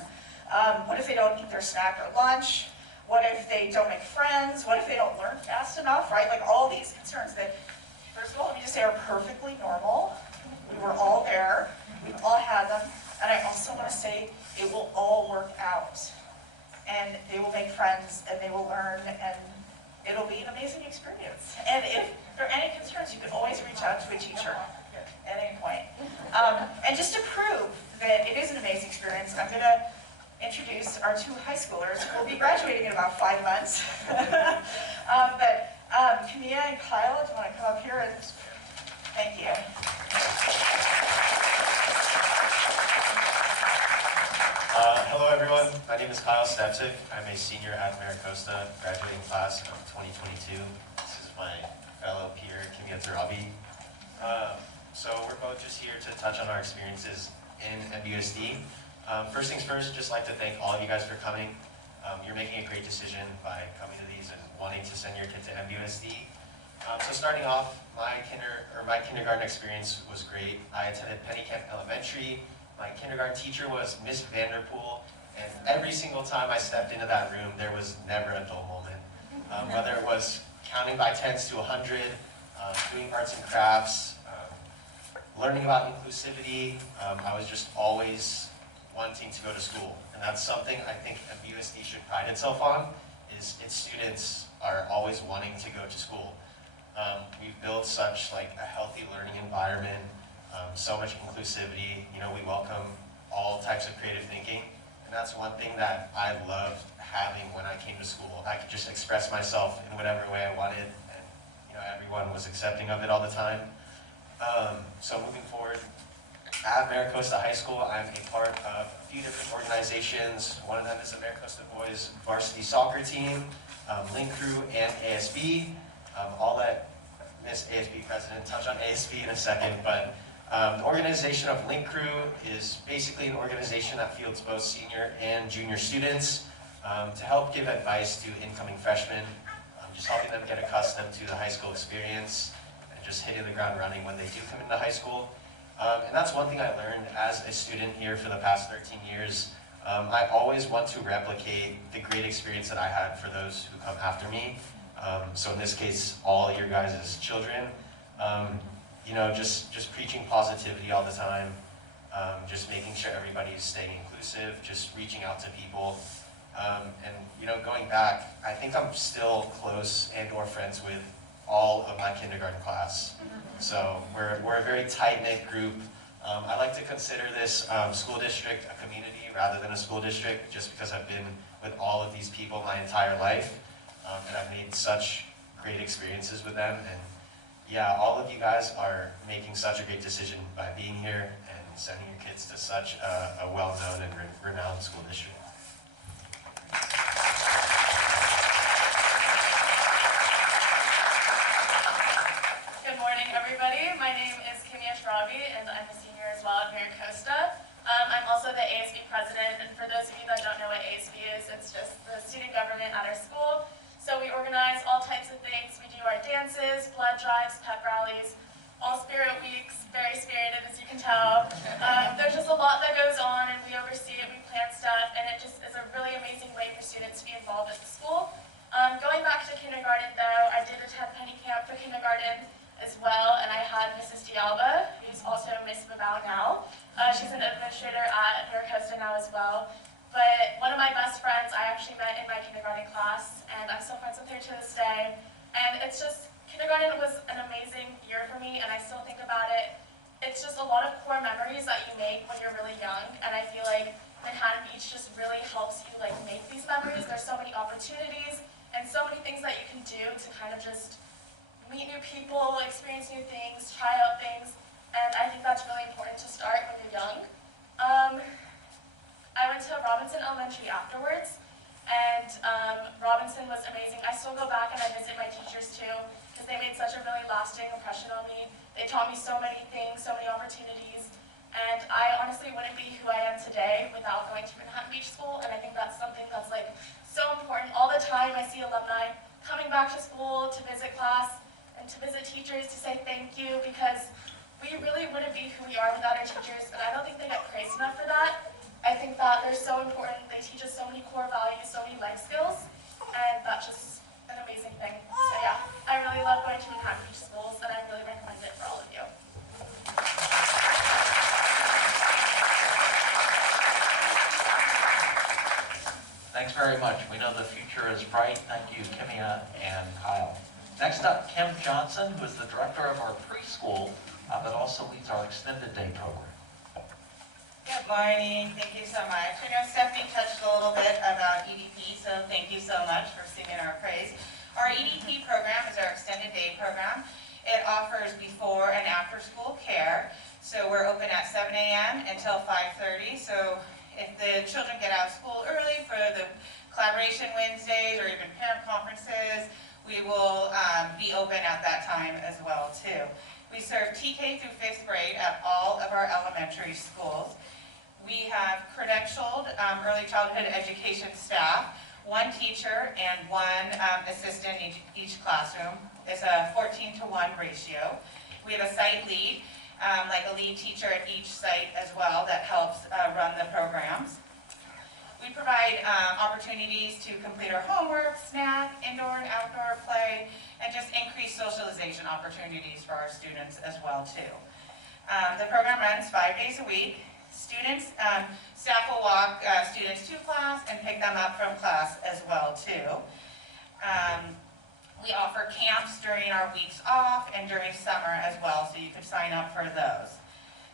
What if they don't eat their snack or lunch? What if they don't make friends? What if they don't learn fast enough, right? Like all these concerns that, first of all, let me just say are perfectly normal. We were all there. We've all had them. And I also want to say it will all work out. And they will make friends and they will learn and it'll be an amazing experience. And if there are any concerns, you can always reach out to a teacher at any point. And just to prove that it is an amazing experience, I'm going to introduce our two high schoolers who will be graduating in about 5 months. But Camilla and Kyle, do you want to come up here? And thank you. My name is Kyle Stepsic. I'm a senior at Maricosta, graduating class of 2022. This is my fellow peer, Kimia Tarabi. So we're both just here to touch on our experiences in MBUSD. First things first, just like to thank all of you guys for coming. You're making a great decision by coming to these and wanting to send your kid to MBUSD. So starting off, my kindergarten experience was great. I attended Pennycamp Elementary. My kindergarten teacher was Miss Vanderpool, and every single time I stepped into that room, there was never a dull moment. Whether it was counting by tens to 100, doing arts and crafts, learning about inclusivity, I was just always wanting to go to school. And that's something I think MBUSD should pride itself on, is its students are always wanting to go to school. We've built such like a healthy learning environment, so much inclusivity. You know, we welcome all types of creative thinking. And that's one thing that I loved having when I came to school. I could just express myself in whatever way I wanted, and you know, everyone was accepting of it all the time. So moving forward, at Maricosta High School, I'm a part of a few different organizations. One of them is the Maricosta Boys Varsity Soccer Team, Link Crew, and ASB. I'll let Miss ASB President touch on ASB in a second, but the organization of Link Crew is basically an organization that fields both senior and junior students to help give advice to incoming freshmen, just helping them get accustomed to the high school experience and just hitting the ground running when they do come into high school. And that's one thing I learned as a student here for the past 13 years. I always want to replicate the great experience that I had for those who come after me. So in this case, all your guys' children. You know, just preaching positivity all the time, just making sure everybody's staying inclusive, just reaching out to people. And you know, going back, I think I'm still close and or friends with all of my kindergarten class. So we're a very tight-knit group. I like to consider this school district a community rather than a school district, just because I've been with all of these people my entire life. And I've made such great experiences with them. And yeah, all of you guys are making such a great decision by being here and sending your kids to such a well-known and renowned school district. Good morning, everybody. My name is Kimia Tarabi, and I'm a senior as well at Maricosta. I'm also the ASB president, and for those of you that don't know what ASB is, it's just the student government at our school. So we organize all types of things. We do our dances, blood drives, pep rallies, all spirit weeks, very spirited as you can tell. There's just a lot that goes on, and we oversee it, we plan stuff, and it just is a really amazing way for students to be involved at the school. Going back to kindergarten though, I did attend Pennycamp for kindergarten as well, and I had Mrs. Dialba, who's also Miss Mabau now. She's an administrator at Maricosta now as well. But one of my best friends I actually met in my kindergarten class, and I'm still friends with her to this day. And it's just, kindergarten was an amazing year for me, and I still think about it. It's just a lot of core memories that you make when you're really young, and I feel like Manhattan Beach just really helps you like make these memories. There's so many opportunities and so many things that you can do to kind of just meet new people, experience new things, try out things, and I think that's really important to start when you're young. I went to Robinson Elementary afterwards, and Robinson was amazing. I still go back and I visit my teachers too, because they made such a really lasting impression on me. They taught me so many things, so many opportunities, and I honestly wouldn't be who I am today without going to Manhattan Beach School, and I think that's something that's like so important. All the time I see alumni coming back to school to visit class and to visit teachers to say thank you, because we really wouldn't be who we are without our teachers, and I don't think they get praised enough for that. I think that they're so important. They teach us so many core values, so many life skills, and that's just an amazing thing. So yeah, I really love going to Manhattan Beach schools, and I really recommend it for all of you. Thanks very much. We know the future is bright. Thank you, Kimia and Kyle. Next up, Kim Johnson, who is the director of our preschool, but also leads our extended day program. Good morning. Thank you so much. I know Stephanie touched a little bit about EDP, so thank you so much for singing our praise. Our EDP program is our extended day program. It offers before and after school care. So we're open at 7 a.m. until 5:30. So if the children get out of school early for the collaboration Wednesdays or even parent conferences, we will be open at that time as well too. We serve TK through 5th grade at all of our elementary schools. We have credentialed early childhood education staff, 1 teacher and 1 assistant in each classroom. It's a 14-to-1 ratio. We have a site lead, like a lead teacher at each site as well that helps run the programs. We provide opportunities to complete our homework, snack, indoor and outdoor play, and just increase socialization opportunities for our students as well too. The program runs 5 days a week. Staff will walk students to class and pick them up from class as well too. We offer camps during our weeks off and during summer as well, so you can sign up for those.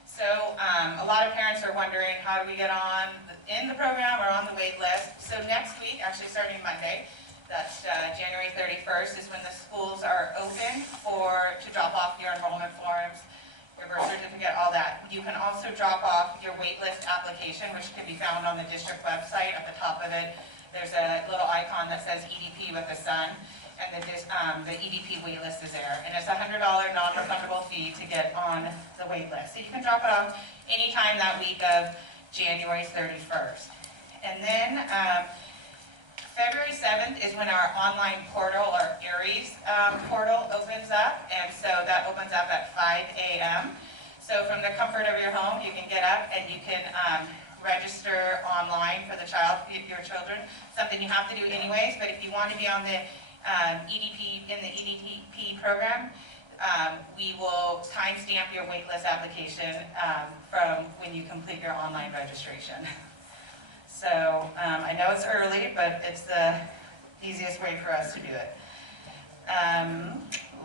So a lot of parents are wondering, how do we get on in the program or on the wait list? So next week, actually starting Monday, that's January 31st, is when the schools are open to drop off your enrollment forms, your birth certificate, all that. You can also drop off your wait list application, which can be found on the district website. At the top of it, there's a little icon that says EDP with a sun. And the EDP wait list is there. And it's a $100 non-refundable fee to get on the wait list. So you can drop it off anytime that week of January 31st. And then February 7th is when our online portal, our ARIES portal opens up. And so that opens up at 5 a.m. So from the comfort of your home, you can get up and you can register online for your children. Something you have to do anyways, but if you want to be on the EDP program, we will timestamp your waitlist application from when you complete your online registration. So I know it's early, but it's the easiest way for us to do it.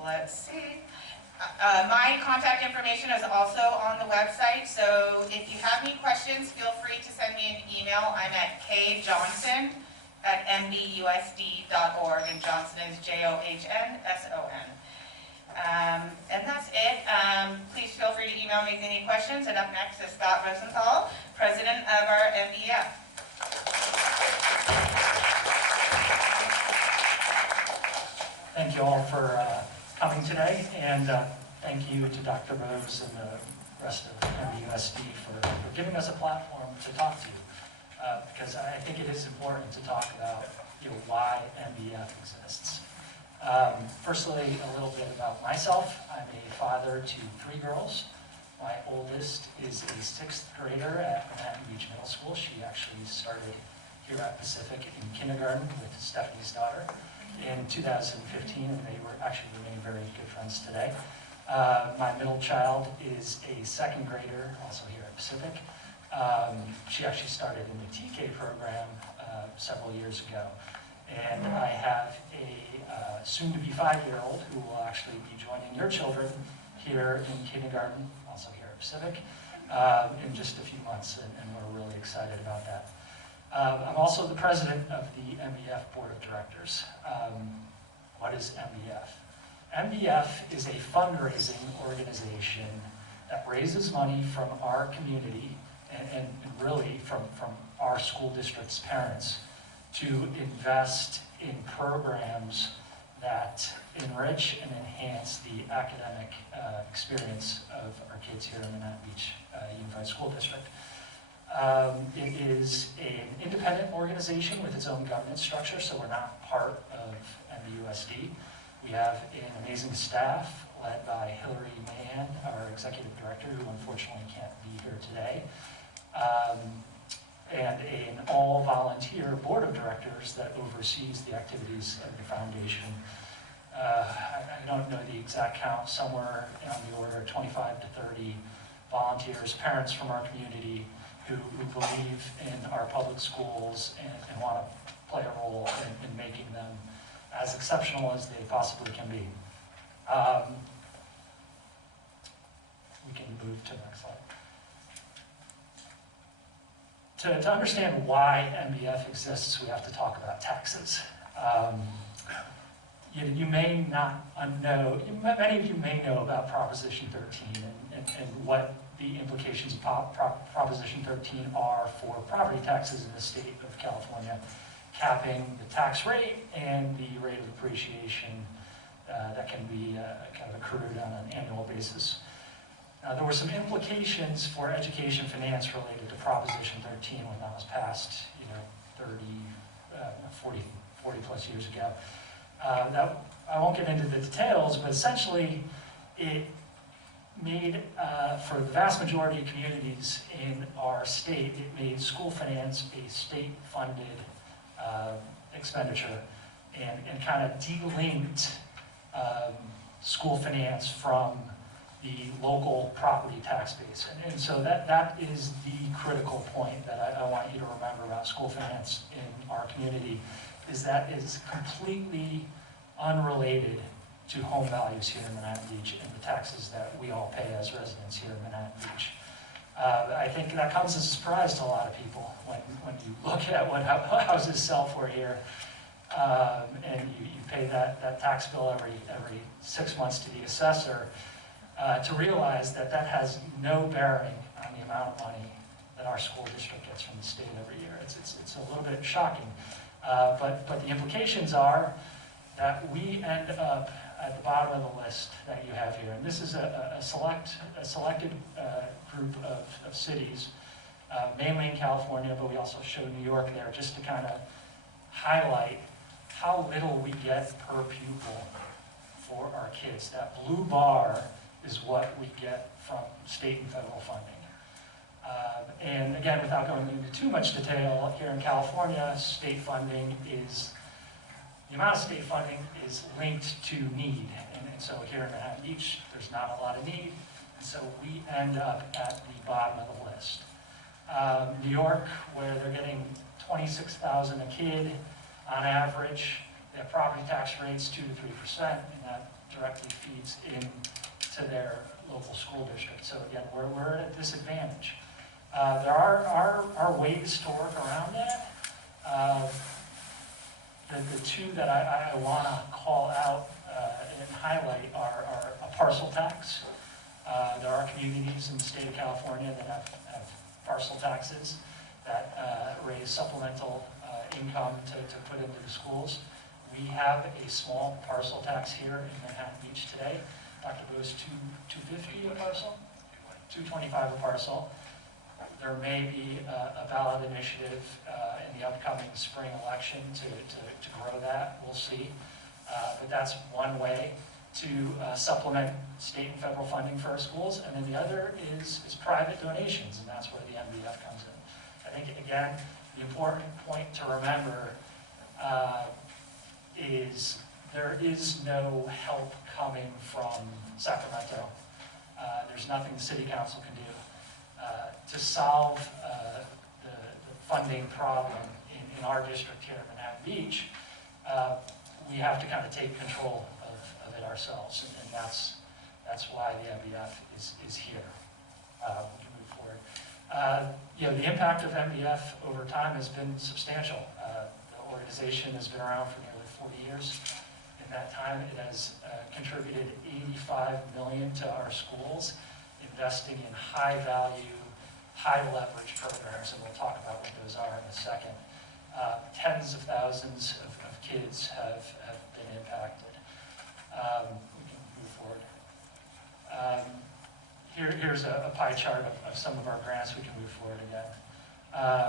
Let's see. My contact information is also on the website, so if you have any questions, feel free to send me an email. I'm at kjohnson@mbusd.org, and Johnson is Johnsson. And that's it. Please feel free to email me with any questions. And up next is Scott Rosenthal, president of our MBF. Thank you all for coming today, and thank you to Dr. Bose and the rest of MBUSD for giving us a platform to talk to you. Because I think it is important to talk about why MBF exists. Firstly, a little bit about myself. I'm a father to 3 girls. My oldest is a 6th grader at Manhattan Beach Middle School. She actually started here at Pacific in kindergarten with Stephanie's daughter in 2015, and they remain very good friends today. My middle child is a 2nd grader, also here at Pacific. She actually started in the TK program several years ago. And I have a soon-to-be 5-year-old who will actually be joining your children here in kindergarten, also here at Pacific, in just a few months, and we're really excited about that. I'm also the president of the MBF Board of Directors. What is MBF? MBF is a fundraising organization that raises money from our community and really from our school district's parents to invest in programs that enrich and enhance the academic experience of our kids here in Manhattan Beach Unified School District. It is an independent organization with its own governance structure, so we're not part of MBUSD. We have an amazing staff led by Hillary Mahan, our executive director, who unfortunately can't be here today, and an all-volunteer board of directors that oversees the activities of the foundation. I don't know the exact count, somewhere on the order of 25 to 30 volunteers, parents from our community who believe in our public schools and want to play a role in making them as exceptional as they possibly can be. We can move to the next slide. To understand why MBF exists, we have to talk about taxes. you may not know, many of you may know about Proposition 13 and what the implications of Proposition 13 are for property taxes in the state of California, capping the tax rate and the rate of appreciation that can be kind of accrued on an annual basis. There were some implications for education finance related to Proposition 13 when that was passed, 40 plus years ago. I won't get into the details, but essentially it made, for the vast majority of communities in our state, it made school finance a state-funded expenditure and kind of delinked school finance from the local property tax base. And so that is the critical point that I want you to remember about school finance in our community, is that it's completely unrelated to home values here in Manhattan Beach and the taxes that we all pay as residents here in Manhattan Beach. I think that comes as a surprise to a lot of people when you look at what houses sell for here, and you pay that tax bill every 6 months to the assessor, to realize that that has no bearing on the amount of money that our school district gets from the state every year. It's a little bit shocking, but the implications are that we end up at the bottom of the list that you have here. And this is a selected group of cities, mainly in California, but we also show New York there just to kind of highlight how little we get per pupil for our kids. That blue bar is what we get from state and federal funding. And again, without going into too much detail, here in California, state funding is, the amount of state funding is linked to need. And so here in Manhattan Beach, there's not a lot of need. And so we end up at the bottom of the list. New York, where they're getting $26,000 a kid on average, their property tax rate's 2 to 3%, and that directly feeds into their local school district. So again, we're at a disadvantage. There are ways to work around that. The two that I want to call out and highlight are a parcel tax. There are communities in the state of California that have parcel taxes that raise supplemental income to put into the schools. We have a small parcel tax here in Manhattan Beach today. Dr. Bose, $250 a parcel, $225 a parcel. There may be a ballot initiative in the upcoming spring election to grow that. We'll see. But that's one way to supplement state and federal funding for our schools. And then the other is private donations, and that's where the MBF comes in. I think, again, the important point to remember is there is no help coming from Sacramento. There's nothing the city council can do to solve the funding problem in our district here in Manhattan Beach. We have to kind of take control of it ourselves, and that's why the MBF is here. We can move forward. The impact of MBF over time has been substantial. The organization has been around for nearly 40 years. In that time, it has contributed $85 million to our schools, investing in high-value, high-leverage programs, and we'll talk about what those are in a second. Tens of thousands of kids have been impacted. We can move forward. Here's a pie chart of some of our grants. We can move forward again.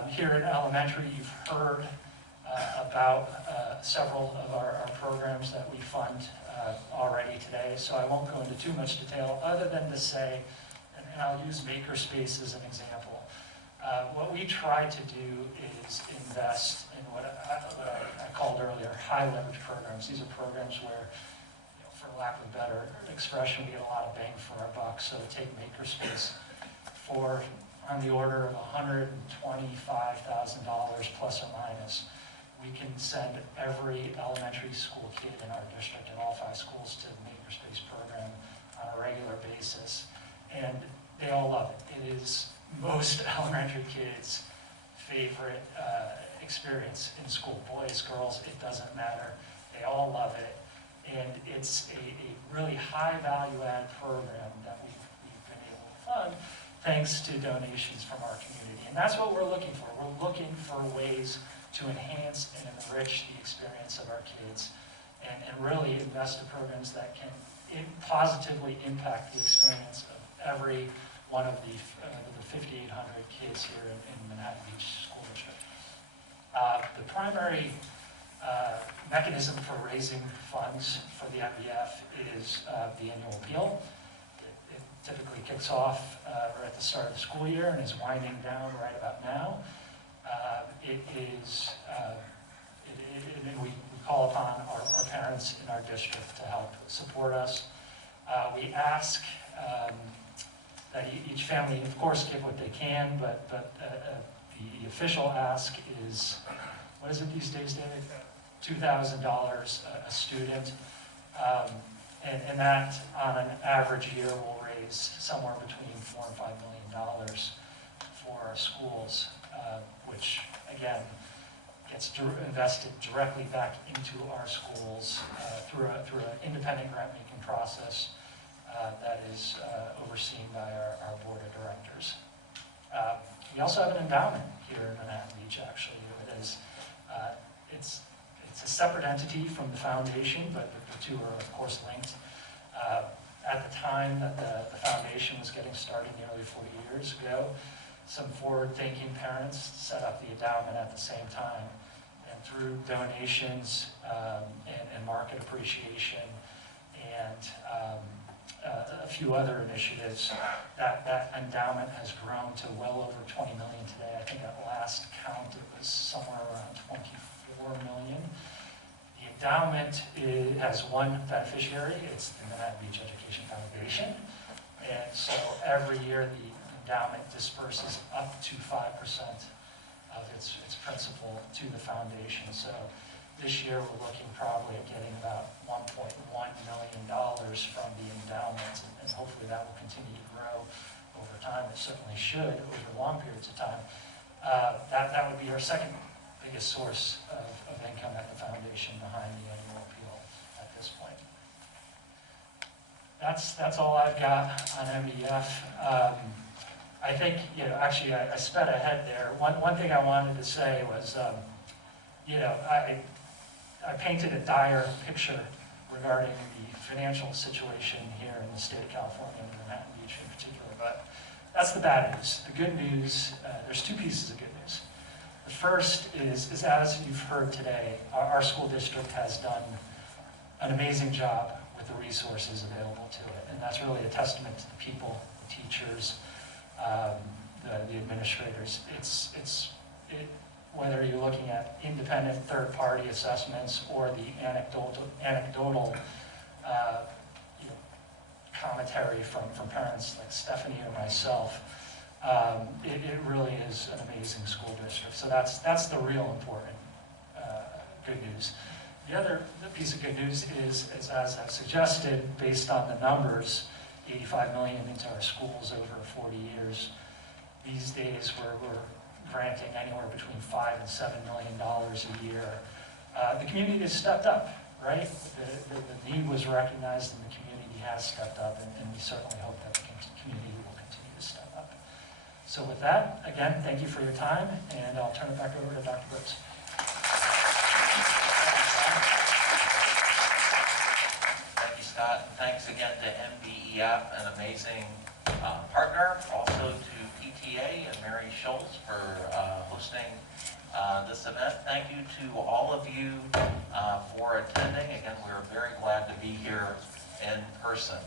Here in elementary, you've heard about several of our programs that we fund already today, so I won't go into too much detail other than to say, and I'll use Makerspace as an example. What we try to do is invest in what I called earlier high leverage programs. These are programs where, for lack of a better expression, we get a lot of bang for our buck. So take Makerspace for on the order of $125,000 plus or minus. We can send every elementary school kid in our district and all 5 schools to the Makerspace program on a regular basis. And they all love it. It is most elementary kids' favorite experience in school. Boys, girls, it doesn't matter. They all love it. And it's a really high value add program that we've been able to fund thanks to donations from our community. And that's what we're looking for. We're looking for ways to enhance and enrich the experience of our kids and really invest in programs that can positively impact the experience of every one of the 5,800 kids here in Manhattan Beach School District. The primary mechanism for raising funds for the MBF is the annual appeal. It typically kicks off right at the start of the school year and is winding down right about now. We call upon our parents in our district to help support us. We ask that each family, of course, give what they can, but the official ask is, what is it these days, David? $2,000 a student. And that, on an average year, will raise somewhere between $4 and $5 million for our schools, which, again, gets invested directly back into our schools through an independent grant-making process that is overseen by our board of directors. We also have an endowment here in Manhattan Beach, actually. It's a separate entity from the foundation, but the two are, of course, linked. At the time that the foundation was getting started nearly 40 years ago, some forward-thinking parents set up the endowment at the same time. And through donations and market appreciation and a few other initiatives, that endowment has grown to well over 20 million today. I think at last count it was somewhere around 24 million. The endowment has one beneficiary. It's the Manhattan Beach Education Foundation. And so every year the endowment disperses up to 5% of its principal to the foundation. So this year we're looking probably at getting about $1.1 million from the endowment, and hopefully that will continue to grow over time. It certainly should over long periods of time. That would be our second biggest source of income at the foundation behind the annual appeal at this point. That's all I've got on MBF. I think, actually I sped ahead there. One thing I wanted to say was, I painted a dire picture regarding the financial situation here in the state of California and Manhattan Beach in particular, but that's the bad news. The good news, there's two pieces of good news. The first is as you've heard today, our school district has done an amazing job with the resources available to it, and that's really a testament to the people, the teachers, the administrators. Whether you're looking at independent third-party assessments or the anecdotal commentary from parents like Stephanie or myself, it really is an amazing school district. So that's the real important good news. The other piece of good news is, as I've suggested, based on the numbers, 85 million into our schools over 40 years. These days we're granting anywhere between $5 and $7 million a year. The community has stepped up, right? The need was recognized and the community has stepped up, and we certainly hope that the community will continue to step up. So with that, again, thank you for your time, and I'll turn it back over to Dr. Brooks. Thank you, Scott. And thanks again to MBEF, an amazing partner, also to PTA and Mary Schultz for hosting this event. Thank you to all of you for attending. Again, we're very glad to be here in person.